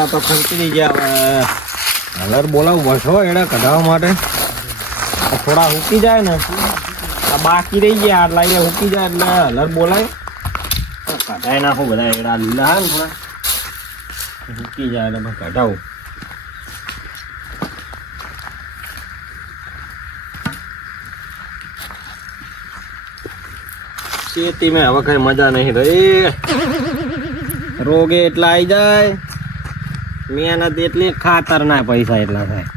દાડા તો ખંચરી ગયા. હલર બોલાવું વર્ષો એને કઢાવવા માટે થોડા હુકી જાય ને આ બાકી રહી ગયા આટલા એ હુકી જાય એટલે હલર બોલાય કઢાઈ નાખો બધા એડા લીલા હા ને થોડા હુકી જાય એટલે કઢાવું. ખેતીમાં હવે કઈ મજા નહીં ભાઈ. રોગે એટલા આવી જાય, મહેનત એટલી, ખાતર ના પૈસા એટલા થાય.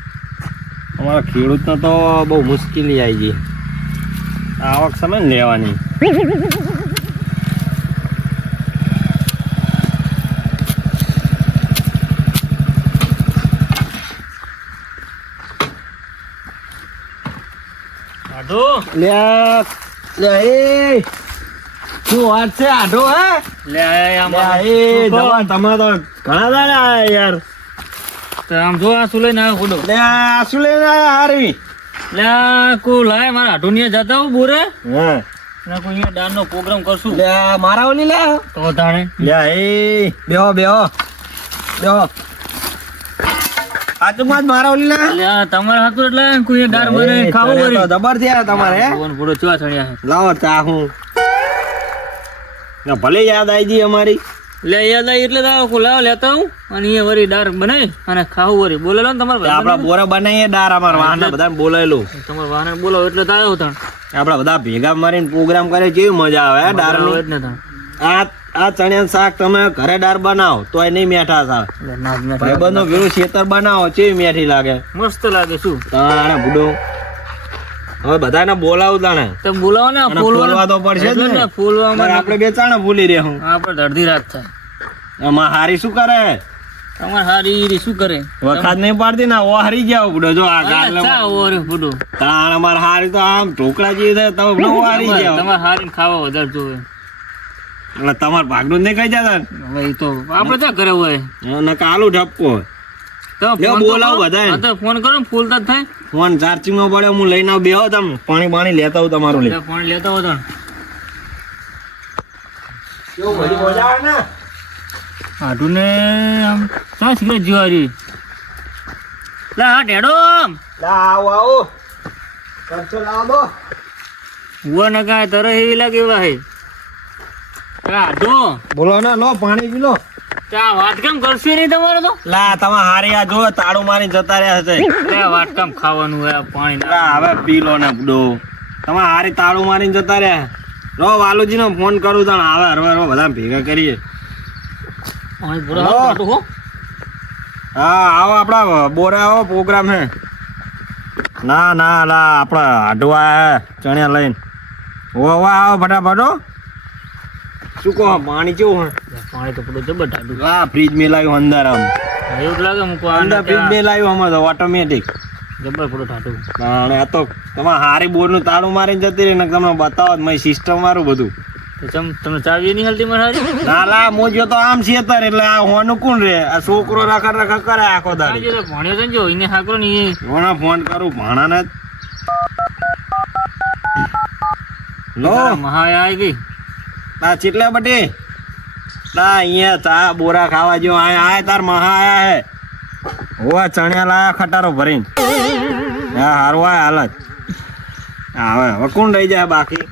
અમારા ખેડૂતને તો બહુ મુશ્કેલી આવી ગઈ આવક સમય ને લેવાની. શું વાત છે આઢો? તમે તો ઘણા દાડા યાર. આમ જો આ શું લઈને આવ્યો ખોડો? શું લઈને આવ્યા હારી? કોઈ લાય મારા આઢો ને જતા હું બોરે હા કોઈ અહીંયા ડાન્સ નો પ્રોગ્રામ કરશું. મારા ઓલી લે તો તાણે બેહો બેહો બેહો. આજુમાં મારા ઓલી લે તમારે હતું એટલે કોઈ ડાર બને ખાવું પડે. જબર છે તમારે. પૂરો ચવા ચણ્યા લાવો ચા. હું ભલે યાદ આવી ગઈ અમારી. લે યાદ આવી એટલે લાવો લેતા હું અને એ વરી ડાર બનાવી અને ખાવું વરી બોલેલો ને તમારે આપડા બોરા બનાવીએ ડાર અમારા વાહન બધા બોલાયેલું. તમારે વાહન બોલાવો એટલે તો આવ્યો તણ આપડા બધા ભેગા મારીને પ્રોગ્રામ કરે કેવી મજા આવે ડાર ની. આ ચણિયા શાક તમે ઘરે ડાર બનાવો તો નહીં મેઠા થાય. ભાઈબંધો ભેળું ખેતર બનાવો કેવી મેઠી લાગે, મસ્ત લાગે. શું તાણે બુડો હવે બધાને બોલાવું તાણે તો બોલાવો ને ફોલવા તો પડશે જ ને. ફોલવામાં આપણે બે ચાણે ભૂલી રહેવું. આપણે અડધી રાત થાય. એમાં હારી શું કરે? તમારે હારી શું કરે? વખાત નહીં પાડતી ને ઓ હારી જાવ બુડો. જો આ ગાલ ફૂડો તાણ અમારે હારી તો આમ ઢોકળા જેવી થાય તમે હારી જાવ. તમારે હારી ખાવા વધારે જોવે એટલે તમારે ભાગનું નહીં કઈ જતા હવે એ તો આપણે ક્યાં કરે હોય ને કાલું ઠપકો બોલાવ બધા ફોન કરો ને ફૂલ થાય. ફોન ચાર્જિંગ માં પડે હું લઈને આવું. બેહો તમે પાણી પાણી લેતા આવું તમારું. પાણી લેતા હો તો આટું ને આમ ક્યાં સિગરેટ જીવારી લે હા ઢેડો આવો આવો લાવો હુआ ને કાંઈ તરહ એવી લાગે ભાઈ. બોલો ને લો પાણી પી લો. વાત કેમ કરશે નહીં તમારે તો? લા તમે હારી આ જો તાળું મારી જતા રહ્યા છે. વાત કેમ ખાવાનું હોય પાણી હવે પી લો ને બુડો. તમે હારી તાળું મારીને જતા રહ્યા. રો વાલુજી નો ફોન કરું તને આવે હરવા બધા ભેગા કરીએ. હા આવો આપડા બોરે આવો પ્રોગ્રામ હે. ના ના લા આપડા હાડવા હે ચણિયા લઈને. આવો ફટાફટ. શું કહો પાણી કેવું હે? પાણી તો પડું જબર ટાઢું. હા ફ્રીજ મેલાયું અંદર આમ એવું લાગે મૂકો અંદર ફ્રીજ મેલાયું આમાં તો ઓટોમેટિક જબર પડું ટાઢું. અને આ તો તમારે હારી બોર નું તાળું મારીને જતી રહી ને તમને બતાવો મેં સિસ્ટમ મારું બધું. તમને ચાવી નહીં હાલતી મારે? ના લા મોજો તો આમ છે એટલે આ હોનું કોણ રે? આ છોકરો રખડ કરે આખો દાડી. ભણ્યો છે જો એને હાકરો ને કોના ફોન કરું ભાણાને લો મહાય આવી ગઈ. ના ચીટલે બટી ના અહીંયા ચા બોરા ખાવા જો આયા તાર મહા આયા હે. હોવા ચણિયા લાયા ખટારો ભરીને. હા હારું આય હાલત. હવે કોણ રહી જાય બાકી?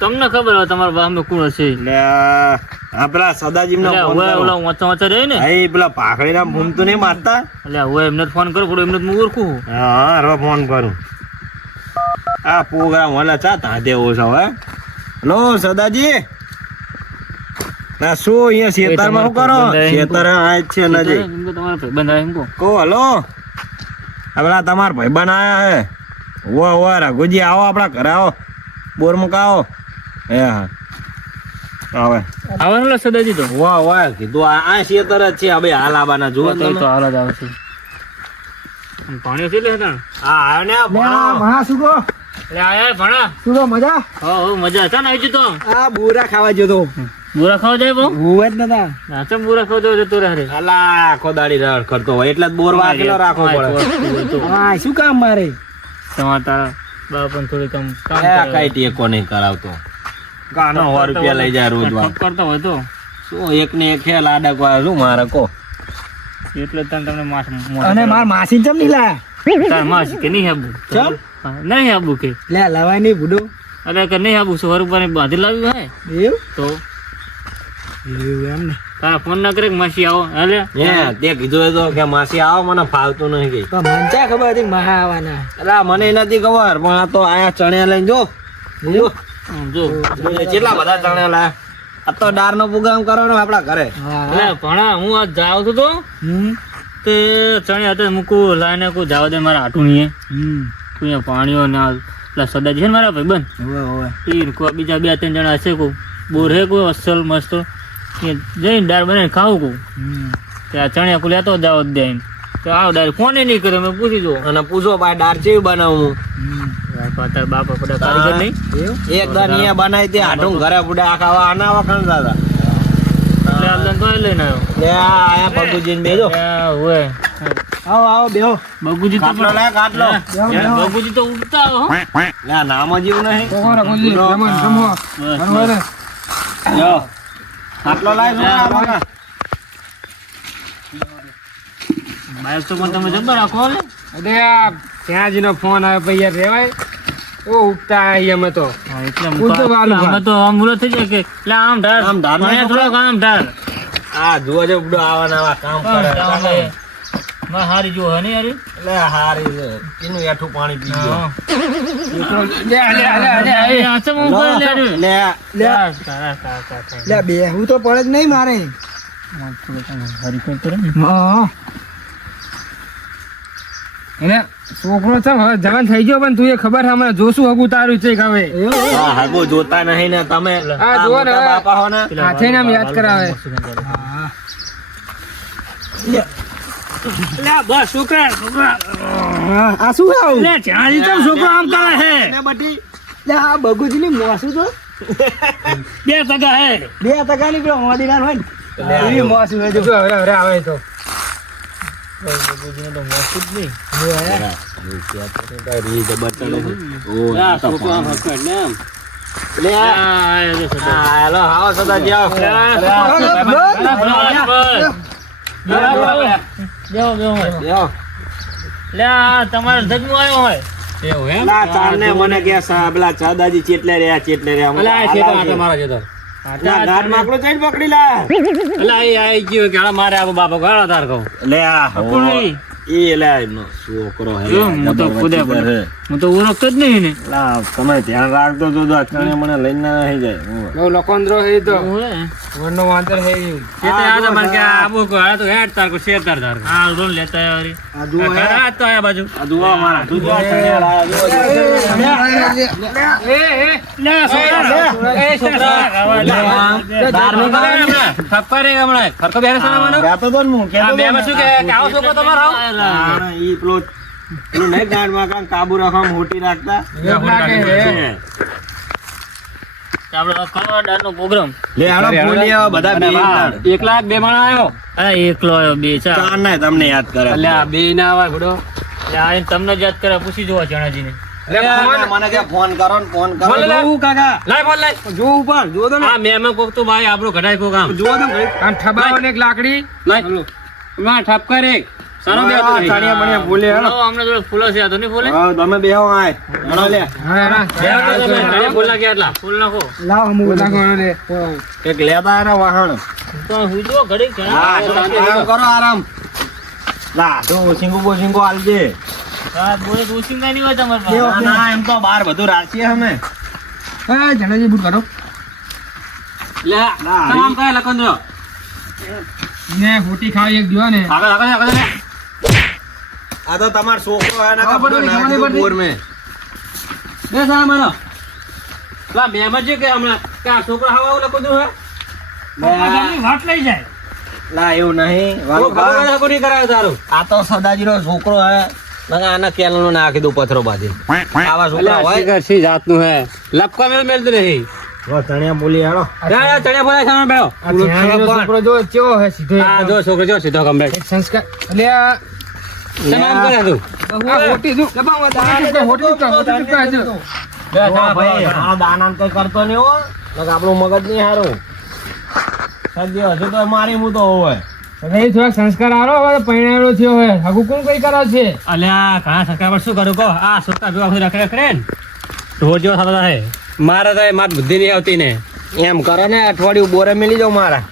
તમને ખબર હોય તમારા બાપ કોણ હશે? એટલે હા પેલા સદાજી નો ઓછા રહે ને પેલા ભાખડી ના ફૂમ તો નહીં મારતા. એટલે હવે એમને ફોન કરો પડે એમને હું ઓળખું. હા હવે ફોન કરું. આ પ્રોગ્રામ ઓલા ચા તા દેવો છે હવે. હેલો સદાજી ના શું અહીંયા શેતર માં શું કરો? શેતર આ છે નજી તમારા ભાઈબંધ આવ્યા કહો હલો પેલા તમારા ભાઈબંધ આયા હે. વો રઘુજી આવો આપડા ઘરે આવો બોર મુકાવો. હે હા આવે આવવાનું સદાજી તો વાહ કીધું આ શેતર જ છે હવે હાલ આબાના જુઓ તો હાલ જ આવશે. પાણી છે એટલે હા આવ્યો ને મહા સુગો એટલે આયા ભણા સુગો મજા. હો મજા હતા ને આવી તો આ બોરા ખાવા જતો. બોરા ખાવા જાય બહુ હું જ નતા નાચમ બોરા ખાવા જતો રે. અલા આખો દાડી રડ કરતો હોય એટલે જ બોર વાકેલો રાખવો પડે. હા શું કામ મારે તારા બાપન થોડી કામ કઈ ટેકો નહીં કરાવતો. ગાનો 100 રૂપિયા લઈ જાય રોજ કરતો હોય તો શું એક ને એક ખેલ આડકવા શું મારે કો એટલે તને તમને માસ અને માર માસી ચમ નહીં લાયા તાર માસ કે નહીં આબુ ચમ નહીં આબુ કે લે લવાય નહીં બુડો અરે કે નહીં આબુ સો રૂપિયા બાંધી લાવ્યું હે એવું તો એવું એમ ને તારા ફોન ના કરે કે માસી આવો હાલે હે તે કીધું એ તો કે માસી આવો મને ફાવતું નહીં કે તો મને ચા ખબર હતી કે મહા આવવાના અલા મને નથી ખબર પણ આ તો આયા ચણ્યા લઈને જો જો કેટલા બધા ચણ્યા લાયા આ તો ડાર નો પ્રોગ્રામ કરવાનો આપડા ઘરે હા અલે ભણા હું આજ જાઉં છું તો તે ચણે હતા મૂકું લાઈને કોઈ જવા દે મારા હાટું નહીં કોઈ અહીંયા પાણીઓ ના પેલા સદાજી છે ને મારા ભાઈ બંધ એ કોઈ બીજા 2-3 જણા હશે કોઈ બોર હે કોઈ અસલ મસ્ત એ જઈને દાળ બનાવીને ખાવું કહું કે આ ચણિયા કુ લેતો જાવ દે એમ તો આવ દાળ કોને નહીં કરે મેં પૂછી જો અને પૂછો ભાઈ ડાર ચેવી બનાવું તાર બાપા બધા કારીગર નહીં એક દર અહીંયા બનાવી તે હાટું ઘરે બુડા આખા આના વખણતા હતા એટલે આપણે તો લઈને આવ્યો લે આ આયા બગુજીને બેજો હોય આવો આવો બેહો બગુજી તો કાટલો લે કાટલો બગુજી તો ઉગતા હો લે આ નામ જ એવું નહીં જો કાટલો લાય છોકરા બાકા બાઈક તો પણ તમે જબર રાખો લે અરે આ ત્યાંજીનો ફોન આવ્યો પછી યાર રેવાય ઓ ઉઠતા આયા અમે તો હા, એટલે ઊંચો વાળું અમે તો આમ મુલો થઈ જાય કે એટલે આમ ઢાળ આમ ઢાળ નહીં અહીંયા થોડોક આમ ઢાળ આ જુઓ જો બુડો આવા નવા કામ કરે માં હારી જો હે ને યાર લે હારી છે એનું એઠું પાણી પી ગયો એ આચમ ઉપર લે લે લે બેહું તો પડે જ નહીં મારે હરી કોઈ કરે ને હા એને છોકરો છે હવે જવાન થઈ ગયો પણ તું એ ખબર છે હમણાં જોશું હગું તારું છે હવે આ હાગો જોતા નહીં ને તમે આ જુઓ ને મોટા બાપા હો ને હાથે નામ યાદ કરાવે લે બસ છોકરા છોકરા આ શું આવું લે ચાલી તો છોકરો આમ કરે હે ને બટી લે આ બગુજી ની મોસું તો 2 ટકા હે 2 ટકા ની પેલો મોદી ના હોય ને એવી મોસું હે જો હવે આવે તો બગુજીને તો મોસું જ નહીં રી જબર ચડે છે ઓ આ છોકરો આમ હકડ ને આમ લે આ જો સદા હા હેલો આવો સદાજી આવો બેહો બેહો બેહો લે આ તમારો જગમો આવ્યો હોય એવું એમ લા ચારને મને કે સાબલા ચાદાજી ચેટલે રહ્યા અલા આ છે તો આટો મારા છે તો ના ગાડ માકડો ચઈન પકડી લા અલા એ આઈ ગયો કે મારે આ બાપો ગાળો તાર કહું લે આ કોણ એ લે એનો છોકરો હે હું તો ખુદે હું તો ઓળખતો જ નહીં ને લા તમે ધ્યાન રાખજો તો ચણે મને લઈને નહીં જાય બહુ લકોન્દ્રો હે તો વરનો વાંદર હે તે તો આ તો મને કે આબુ કો આ તો હેડ તાર કો શેર તાર હા રોન લેતા આરી આ જુઓ આ તો આયા બાજુ આ જુઓ મારા જુઓ ચણે લાયા લે છોકરા એ છોકરા દાર નો થપ્પા રે હમણાં ખરકો બેરે છે મને ગાતો તો હું કે આ બે માં શું કે આવો છોકરો તમારો આવો ઈ પેલું નહીં ગાડ માં કામ કાબુ રાખવા મોટી રાખતા આપણે કણવા ડાળનો પ્રોગ્રામ લે હાલો બોલી આવો બધા બે એકલા બે માણસ આવ્યો અરે એકલો આવ્યો બે ચાર ચાર ના તમને યાદ કરે એટલે આ બે ના આવે ઘડો એટલે આ તમને જ યાદ કરે પૂછી જોવા જણાજીને મને કે ફોન કરો ને ફોન કરો જોવું કાકા લાય ફોન લાય જો ઉપર જો તો આ મેમાં કોક તો ભાઈ આપણો કઢાઈ કોક આમ જો તો આમ ઠબાવો ને એક લાકડી લાય માં ઠપકાર એક સારો બે હતો ચાણિયા બણિયા બોલે હેલો અમને જોડે ફૂલો છે આ તો નહીં ફૂલે હા તમે બેહો આય હેલો લે હા ફૂલ લાગ્યા એટલા ફૂલ નાખો લાવ હમુ બધા કોણ લે એક લેતા એના વાહણ તો હું જો ઘડી હા આરામ કરો આરામ લા તો સિંગુ બોસિંગુ આલજે હા બોલે ઓછીંગા નહીં હોય તમારે ના એમ તો બાર બધું રાખીએ અમે એ જણાજી બુટ કાઢો લે કામ કાય લખંદ્રો ને હોટી ખાવી એક દિયો ને આગળ આગળ આગળ આ તો તમાર છોકરો હે ને ખબર પડી, ખબર નાખી પડી. બોર મે બે સારા માનો લા મેમાં જે કે હમણાં કે આ છોકરો હવા લખો દો હે વાત લઈ જાય લા એવું નહીં કોની કરાવે તારું આ તો સદાજીનો છોકરો હે નકા આના કેલનો નાખી દઉં પથરો બાંધી આવા છોકરા હોય સી જાતનું હે લપકા મેલ મેલતું નહીં ચણિયા બોલી હેલો ચડ્યા બોલાય સામે બેહો આ ત્યાંનો છોકરો જો કેવો હે સીધો હા જો છોકરો જો સીધો કમ બેઠ એક સંસ્કાર એટલે આ તમામ કરે તું હોટી જો લબાવા દા હોટી જો ઓ ભાઈ આ દાનામ કઈ કરતો નહીં હો નકા આપણું મગજ નહીં હારું સજી હજુ તો મારી હું તો હોય હવે એ થોડાક સંસ્કાર આલો હવે પૈણાયેલો થયો હવે હગું કોણ કઈ કરે છે અલ્યા ઘણા સરકાર પર શું કરું કહો આ છોકરા ભેગા બધું રખડે રખડે ને ઢોર જેવો થતો થાય મારે તો માર બુદ્ધિ નહીં આવતી ને એમ કરો ને અઠવાડિયું બોરે મેલી જાઓ મારા.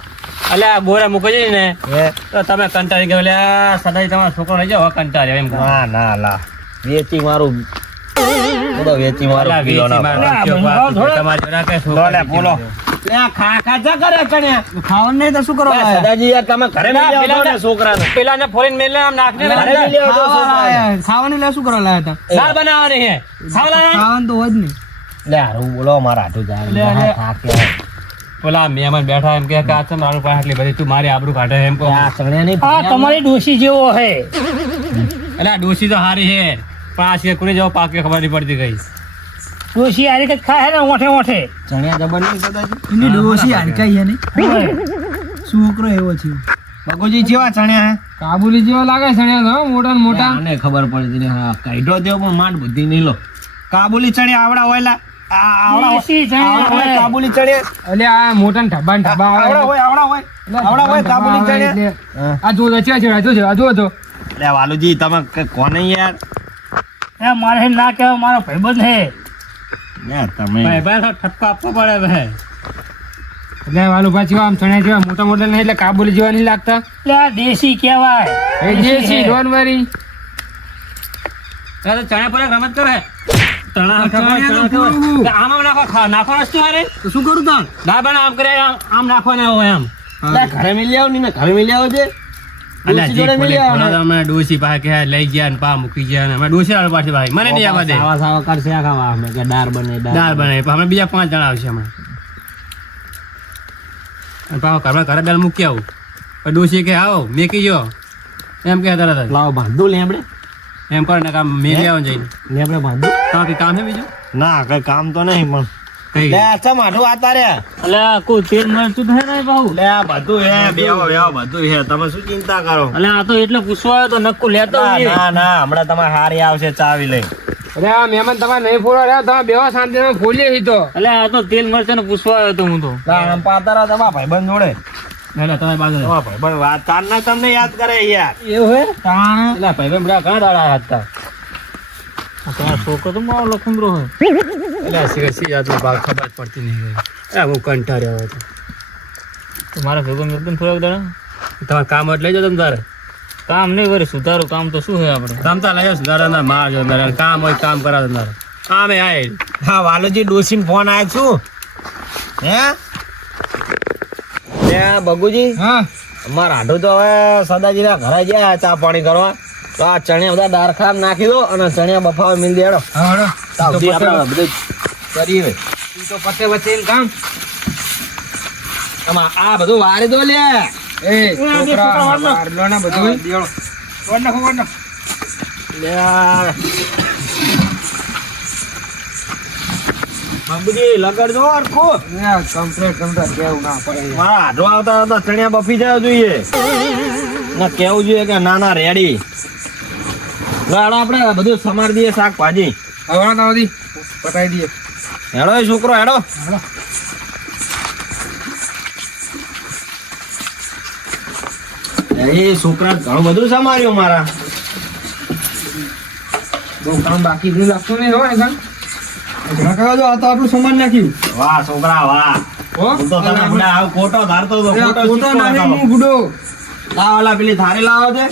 અલ્યા બોરે મૂકો છે ને હે તો તમે કંટાળી ગયો અલ્યા સદાય તમારો છોકરો લઈ જાઓ કંટાળ્યો એમ કહો. ના ના લા વેચી મારું બોલો વેચી મારું અલ્યા કિલો ના વેચી મારો ભાવ. વાત છે. તમારે જોડા કે છોકરા લે, બોલો. લે, ખા જા કરે ચણ્યા ખાવાનું નહીં તો શું કરો સદાજી યાર તમે ઘરે ના, મેલી આવો પેલા ને છોકરાને પેલાને ફોરીને મેલે આમ નાખને ઘરે મેલી આવો તો છોકરાને. ખાવાનું લે શું કરવા લાયા હતા દાળ બનાવવાની છે ખાવલા ખાવાનું તો હોય જ નહીં લે હારું બોલો મારા હાટું જાય લે, લે. ખા કે પેલા મહેમાન બેઠા એમ કે આ ચમ મારું પાસે આટલી બધી તું મારી આબરૂ કાઢે એમ કહો આ ચણ્યાની આ તમારી ડોશી જેવો હે એટલે આ ડોશી તો હારી હે પણ આ છે કોની જેવો પાકે ખબર નહીં પડતી ગઈ ડોશી આ રીતે ખાય ને ઓઠે ઓઠે ચણ્યા જબર નહીં સદાજી એની ડોસી હડકાઈ ને છોકરો એવો છે બગુજી જેવા ચણ્યા હે કાબુલી જેવો લાગે છે ને તો મોટા ને મોટા આને ખબર પડતી નહીં હા કાઢો દેવો પણ માંડ બુદ્ધિ નહીં લો કાબુલી ચણ્યા આવડા હોયલા આવડા દેશી ચણ્યા આવડા હોય હોય. કાબુલી ચણ્યા એટલે આ મોટા ને ઢબા ને ઢબા આવે આવડા હોય આવડા હોય કાબુલી ચણ્યા હા. આ જો છે આ જો તો લે વાલુજી તમે કોને યાર એ મારે ના કહેવાય મારો ભાઈબંધ હે યાર તમે ભાઈબંધ ઠપકો આપવો પડે ભાઈ એટલે વાલું પાછું આમ ચણ્યા જેવા મોટા મોટા નહીં એટલે કાબુલી જેવા નહીં લાગતા એટલે આ દેશી કહેવાય એ દેશી ડોન વરી તો ચણા પર રમત કરે ચણા ચણા ખવાય. આમ નાખો નાખો વસ્તુ હારે તો શું કરું તાણ ના બને આમ કરે આમ નાખવાના હોય એમ લે ઘરે મિલી આવો ને ઘરે મિલી આવો છે અલ્યા ડોશી જોડે જી મિલી આવો ને. અમે ડોશી પાસે કે લઈ ગયા ને પા મૂકી ગયા ને અમે ડોશી વાળા પાસે ભાઈ મને નહીં આવવા દે સાવા સાવા કરશે આ ખાવા અમે કે દાળ બને દાળ બનાવી પણ અમે બીજા 5 જણા આવશે અમે અને પાછો ઘરમાં ઘરે દાળ મૂકી આવું પણ ડોશી કે આવો મેકી જો એમ કે તરત જ લાવો બાંધું લેમડે એમ કરે ને કામ મેલી આવો જઈને લેમડે બાંધું તમારે કઈ કામ છે બીજું ના કઈ કામ તો નહીં પણ કઈ લે અચ્છા માઠું આતા રે અલ્યા કોઈ તેલ મરચું છે ને બહુ લે આ બધું હે બેવો બેવો બધું હે તમે શું ચિંતા કરો અલ્યા આ તો એટલે પૂછવા આવ્યો તો નક્કુ લેતો ના હોઈએ. ના ના હમણાં તમારે હારી આવશે ચાવી લઈ અરે આ મહેમાન તમારે નહીં ફોડો રહ્યા તમે બેવા શાંતિ ફોડીએ હી તો અલ્યા આ તો તેલ મરચાં ને પૂછવા આવ્યો તો હું તો આમ પાતારા તમારા ભાઈબંધ જોડે એટલે તમે બાજુ તમારા ભાઈબંધ વાત તારના તમને યાદ કરે યાર એવું હે તાણ એટલે ભાઈ બધા ઘણા દાડા હતા તમારો છોકરો તો મારો લખુંદરો હોય એટલે સિગરેટ જાતનો ભાગ ખબર જ પડતી નહીં ગઈ હું કંટાળ્યો હતો તો મારા ભેગો એકદમ થોડાક દાડા તમારે કામ જ લઈ જાઓ તમે તારે કામ નહીં કરે સુધારો કામ તો શું છે આપણે કામ તો લઈ જાઓ સુધારો ના માર જો તારે કામ હોય કામ કરાવે તારે કામે આય હા વાલોજી ડોસીન ફોન આવ્યો છું હે લે બગુજી હા અમારા હાડું તો હવે સદાજીના ઘરે ગયા ચા પાણી કરવા તો આ ચણિયા બધા દારખા નાખી દો અને ચણિયા બફાવા મિલ દેડો હા હળો. સાવજી આપણે બધું કરીએ ઈ તો પતે વચ્ચે એનું કામ આમાં આ બધું વારી દો લે એ છોકરા વારલો ના બધું દેળો વડ નાખો વડ નાખો લે બાબુજી લગાડજો અરખો કમ્પ્લીટ કેવું ના પડે મારા હાડો આવતા આવતા ચણિયા બફી જવા જોઈએ ના કેવું જોઈએ કે ના ના રેડી હેડો આપણે બધું સમાર દઈએ શાકભાજી હવે ના બધી પતાઈ દઈએ હેડો એ છોકરો હેડો હાલો. એ છોકરા ઘણું બધું સમાર્યું મારા બહુ કામ બાકી નહીં લાગતું નહીં હોય કામ ઘણા કહેવા જો આ તો આટલું સામાન નાખ્યું વાહ છોકરા વાહ હો હું તો તને હમણાં આવ ખોટો ધારતો હતો ખોટો ફોટો સિક્કો નાખે હતો. હું ગુડો લાવ ઓલા પેલી થારી લાવો છે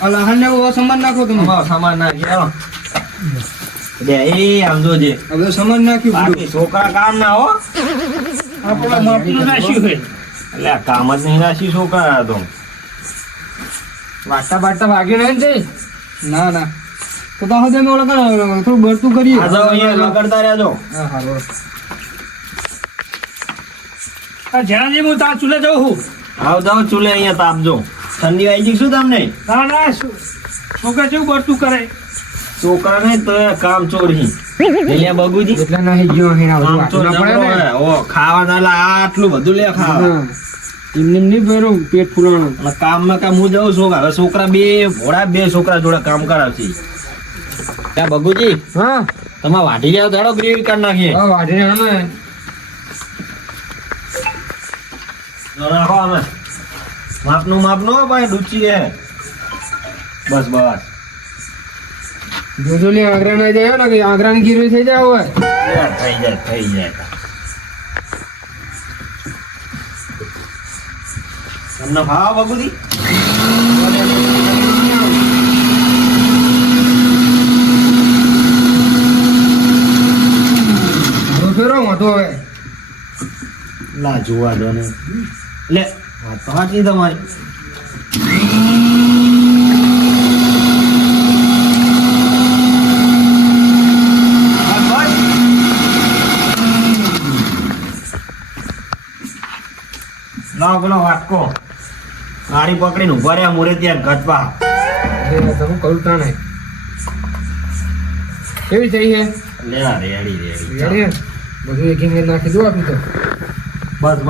આ લહન ને એવો સામાન નાખો તમે અમારો સામાન નાખી આવો. લે એ આમ જોજે આ બધું સામાન નાખ્યું ગુડો બાકી છોકરા કામ ના હો આપણે માપનું નાખ્યું હોય એટલે આ કામ જ નહીં રાશી છોકરા તો વાટા બાટા ભાગ્યો નહીં ને ના ના તો તો હવે અમે ઓલા થોડું બળતું કરીએ આ જાઓ અહીંયા લગાડતા રહેજો હા હારો જ્યાં હું ત્યાં ચૂલે જઉં છું આવ જાઓ ચૂલે અહીંયા તાપજો ઠંડી આવી ગઈ શું તમને ના ના છોકરા કેવું બળતું કરે છોકરા ને તો કામ ચોરી અહીંયા બગુજી એટલે નહીં ગયો હેના બધું કામ ચોર વાંચવું ના પડે ને ઓ ખાવાના લા આટલું બધું લે ખાવા હા. એમને નહીં ભર્યું પેટ ફૂલાણું અને કામમાં કામ હું જઉં છું હવે છોકરા બે ભોળા બે છોકરા જોડે કામ કરાવશે ત્યાં બગુજી હા તમે વાટી જાવ તો ગ્રેવી કરી નાખીએ હા વાઢીને આનો ને. તો નાખો અમે માપનું ભાઈ ડૂચી હે બસ બસ જોજો લે આગ્રા ના જાય ને કે આગ્રા ની ગીરવી થઈ જાય હોય થઈ જાય તમને ભાવ બગુદી ફેરો મોટો હવે લા જોવા દો ને લે વાત તો સાચી તમારી લાવ પેલો વાટકો ગાડી પકડીને ઉભા રહ્યા મોરે ત્યાં ગજબા તમે કરું તા નહીં કેવી થઈ છે લે રેડી રેડી બધું એક એક નાખી દો આપી તો બસ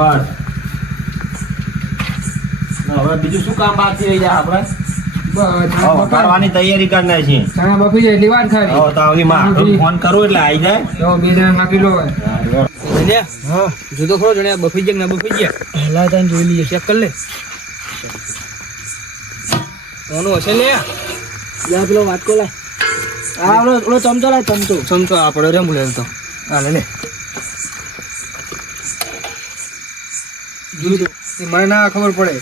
હવે બીજું શું કામ બાકી રહી જાય આપણે બસ કરવાની તૈયારી કરી નાખી ચણા બફી જાય એટલી વાત ખાલી હવે તો આવી માં ફોન કરું એટલે આવી જાય તો બે જણા નાખી લો હા જુદો ખરો જણે બફી ગયા ના બફી ગયા લા તને જોઈ લઈએ ચેક કર લે ઓનો હશે લે યા પેલો વાત કો લાય આ ઓલો ચમચો લાય ચમચો આપણે રે મુલે તો હા લે જોઈ દો એ મને ના ખબર પડે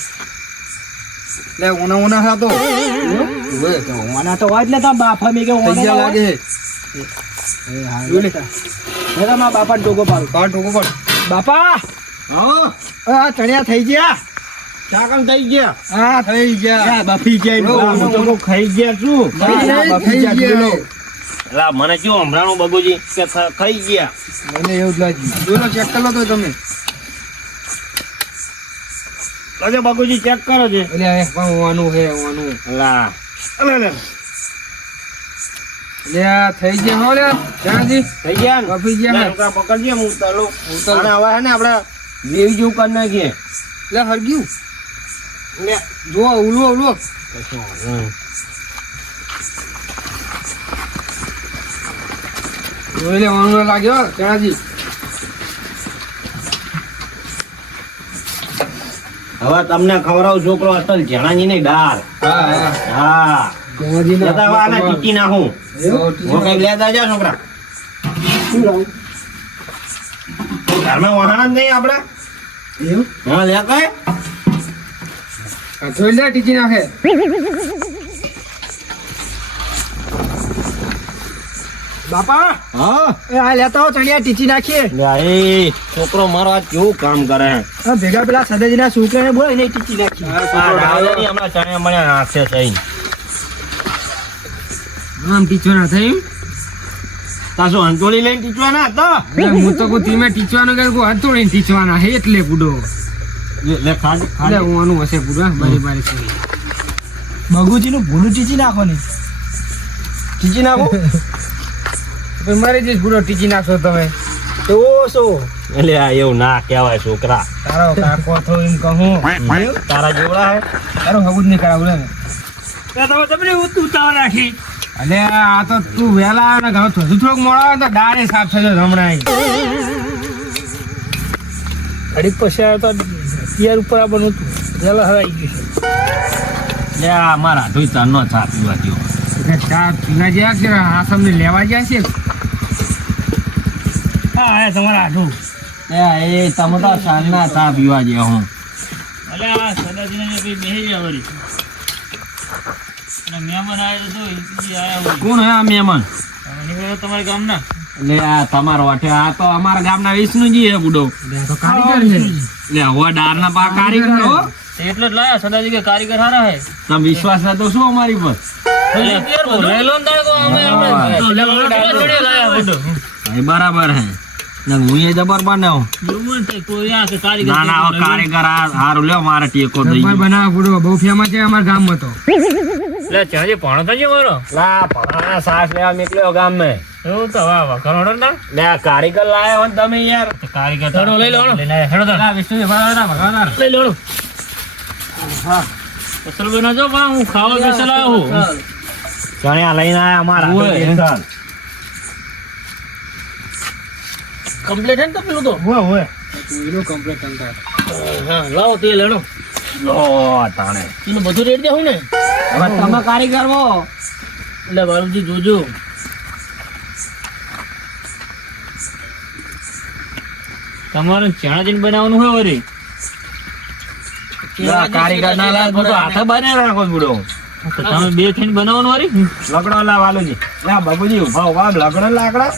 લે ઓના ખાતો ઓના તો હોય જ ને તા બાફા મે કે પૈસા લાગે જોઈ લે તા મા બાપા ટોકો પાડું ઠોકો પડ બાપા હા આ ચણ્યા થઈ ગયા ચાકમ થઈ ગયા હા થઈ ગયા બફી ગયા હું તો ખાઈ ગયા છું થઈ ગયા એલા મને કેવું હમણાં બગુજી કે ખાઈ ગયા મને એવું જ લાગ્યું જોઈ ચેક કરી લો તો તમે અરે બગુજી ચેક કરો છે એટલે ઓવાનું હે ઓવાનું લા લે આ થઈ ગયા હો લે જાજી થઈ ગયા ને બફી ગયા હે છોકરા પકડજે હું ઉતારો ઉતારો. અને હવે હે ને આપણે ગ્રેવી જેવું કરી નાખીએ લે હરગ્યું લે જો ઉલો જોઈ લે ઓનું લાગ્યો જાજી હવે તમને ખવડાવું છોકરો અસલ જણાની ની દાળ હા હા જાજી લેતા આવા આને ટીકી નાખું હું કઈ લેતા જા છોકરા ઘરમાં વાહન જ નહીં આપણે એવું હા લે કઈ જોઈ લે ટીકી નાખે બાપા હા આ લેતા હો ચણ્યા ટીચી નાખીએ લે એ છોકરો મારો આ કેવું કામ કરે હે ભેગા પેલા સદાજી ના છોકરાને બોલાય ને ટીચી નાખી આ રાવણની હમણાં ચણે મળ્યા નાખશે થઈ આમ ટીચો ના થઈ તાસો અંતોળી લઈને ટીચવાના હતા હું તો કોઈ ધીમે ટીચવાનો કે હાથ તોડીને ટીચવાના હે એટલે બુડો લે ખાલી એટલે ઓનું હશે બુડો બારી બારી કરી બગુજી નું ભૂલું ટીચી નાખો ને ટીચી નાખો પણ મારી જઈશ બુડો ટીચી નાખશો તમે તો શું એટલે આ એવું ના કહેવાય છોકરા તારો કાકો તો એમ કહું તારા જેવડા હે તારો હબુજ નહીં કરાવું ને તમે તમને ઉતાવળ રાખી અલે આ તો તું વહેલા આવે ને ઘણો થોડુંક મોડા આવે તો દાડે સાફ થજો હમણાં ઘડીક પછી આવ્યો તો પિયર ઉપર આ બનવું હતું પેલા હરાઈ ગયું લે આ મારા ધોઈ ચાનો ચા પીવા ગયો ચા પીવા ગયા છે આ તમને લેવા ગયા છે હા આયા તમારા આઠું એ તમે તો ચાના ચા પીવા ગયા હું અલે આ સદાજીને કઈ બેહી ગયા વળી અને મહેમાન આવ્યા તો આયા કોણ હે આ મહેમાન નીકળ્યો તમારા ગામના લે આ તમારો વાટે આ તો અમારા ગામના વિષ્ણુજી હે બુડો તો કારીગર છે લે હવે ડારના પા કારીગર હો એટલે જ લાયા સદાજી કે કારીગર હારા હે તમે વિશ્વાસ ના તો શું અમારી પર એ બરાબર હે ને હું એ જબર બનાવ ના ના હવે કારીગર આ હારું લ્યો મારે ટેકો દઈ જબ્બર બનાવ બુડો બહુ ફેમસ છે અમારા ગામમાં તો લા ભણાના સાસ લેવા નીકળ્યો ગામ મે લે આ કારીગર લાયા હો ને તમે યાર ચણ્યા લઈને આયા અમારા કમ્પ્લીટ હે ને તો પેલું તો એનો કમ્પ્લીટ અંતર લાવો તે લેણો લો તાણે એનું બધું રેડ દેવું ને હવે તમે કારીગર હો એટલે બાળુજી જોજો તમારે ચણાજીને બનાવવાનું હોય વળી કારીગર ના લાય તો હાથે બને રાખો બુડો તો તમે બે થઈને બનાવવાનું વળી લગડો લા વાલુજી લા બાબુજી ઉભા ઉભા લગડો લાકડા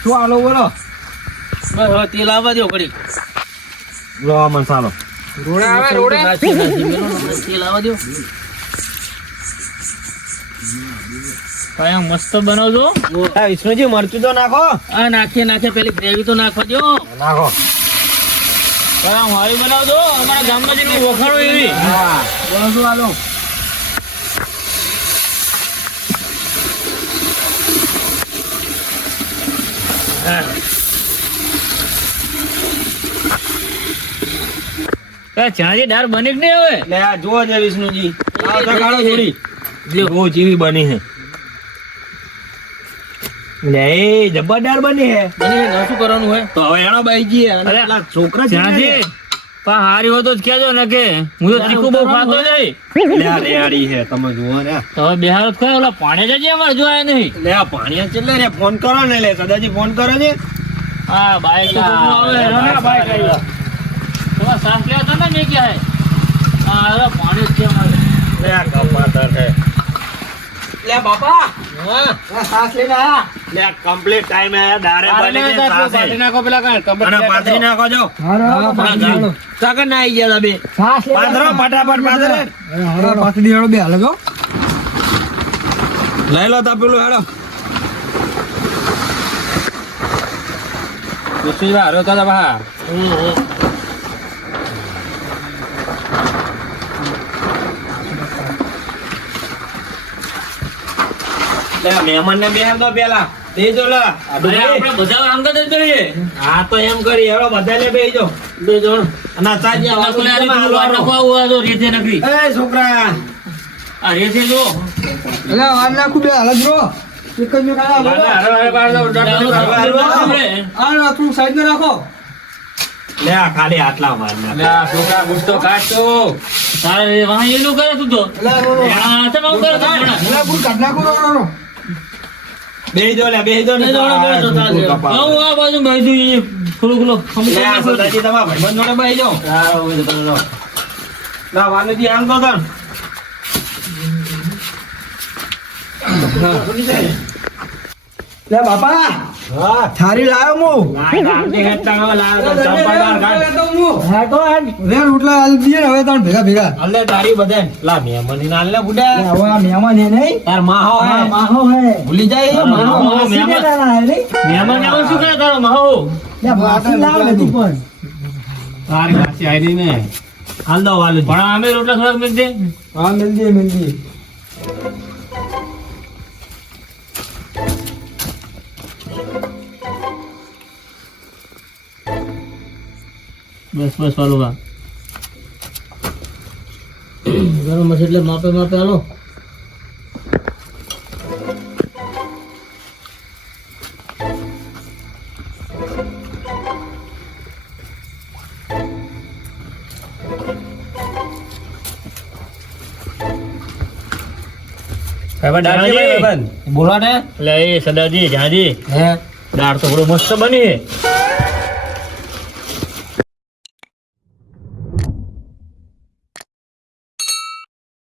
શું આલો બોલો બસ હવે તેલ આવવા દો ઘડી લો મસાલો રોડે આવે રોડે તેલ આવવા દો કયા મસ્ત બનાવજો આ વિષ્ણુજી મરચું તો નાખો આ નાખીએ પેલી ગ્રેવી તો નાખવા દો નાખો કયા મારી બનાવજો અમારા ગામમાં જેટલી વખાણો એવી હા બોલો શું આલો ચણાજી દાળ બની કે નહીં હવે લે આ જો છે વિષ્ણુજી આ તો કાઢો થોડી ઓ જેવી બની હે લે એ જબરદાર બની હે બની ગઈ, શું કરવાનું હોય તો હવે એનો બાઈ જી અને અરે, પેલા છોકરા ચણાજી પણ હારી હોય તો જ કહેજો ને કે હું તો તીખું બહુ ખાતો નહીં લે આ રેડી હે તમે જુઓ ને તો હવે બિહાર જ ખાય ઓલા પાણી જજે અમારે જોયા નહીં લે આ પાણી ચેલે રે ફોન કરો ને લે સદાજી ફોન કરે છે હા બાઈક તો કોકનું આવે ના બાઈક આવ્યા તમારે સાફ લેવા હતા ને મેં ક્યાં હા હવે પાણી જ છે અમારે લે આ કપાતર હે લે બાપા હા આ સાસ લઈને આયા લે આ કમ્પ્લીટ ટાઈમ હે દારે બની ગઈ સાસે નાખો પેલા કાંઈ અને પાથરી નાખો જો સગન ના આવી ગયા બે સાસ પાથરો ફટાફટ પાથરે હરો પાછડી હળો બે હાલે જો લઈ લો તા પેલું હેડો વિષ્ણુજી હરો તો બા લે મહેમાન ને બેહાર દો પેલા દેજો લા અરે આપણે બધા આંગત જ કરીએ હા તો એમ કરી હેડો બધાને બેહી બે જણ અને સાજી આ પેલા આની પેલું વાર નાખવા આવું આ તો રેતે નકરી એ છોકરા આ રેતે જો એટલે વાર નાખું બે હાલે જો એક જ મે આ નાખું સાઈડ માં રાખો લે આ ખાલી આટલા માર ના છોકરા ગુસ્સો કાઢતો તારે વાહ એનું કરે તું તો આ તો બહુ કરે તું પણ ગુડ કાઢ નાખો રો બેહી જો લે બેહી જો ને આવું આ બાજુ ભાઈ ખુલ્લો ખુલ્લો લે આ સદાજી તમારા ભાઈબંધ જોડે બેહી જાઓ લા વાલુજી આમ તો તન લે બાપા હા થારી લાયો મુ લાય આંટી હેડતા હવે લાય તો ચંપાદાર ગાડ હા તો રે રોટલા આલ દીએ ને હવે તાણ ભેગા ભેગા અલ્લે તારી બધાય લા મહેમાની ના લે બુડા હવે આ મહેમાન હે નહીં તાર માહો હે માહો હે ભૂલી જાય એ માહો મહેમાન આવું શું કરે તારો માહો તાર ગાછી આઈ ને હાલ દો વાલુજી પણ અમે રોટલા થોડાક મેક દે હા મિલજી બસ બસ વાલું કા ગરમ મસાલા એટલે માપે માપે હાલો બોલો ને એટલે એ સદાજી જાજી હે દાળ તો બહુ મસ્ત બની છે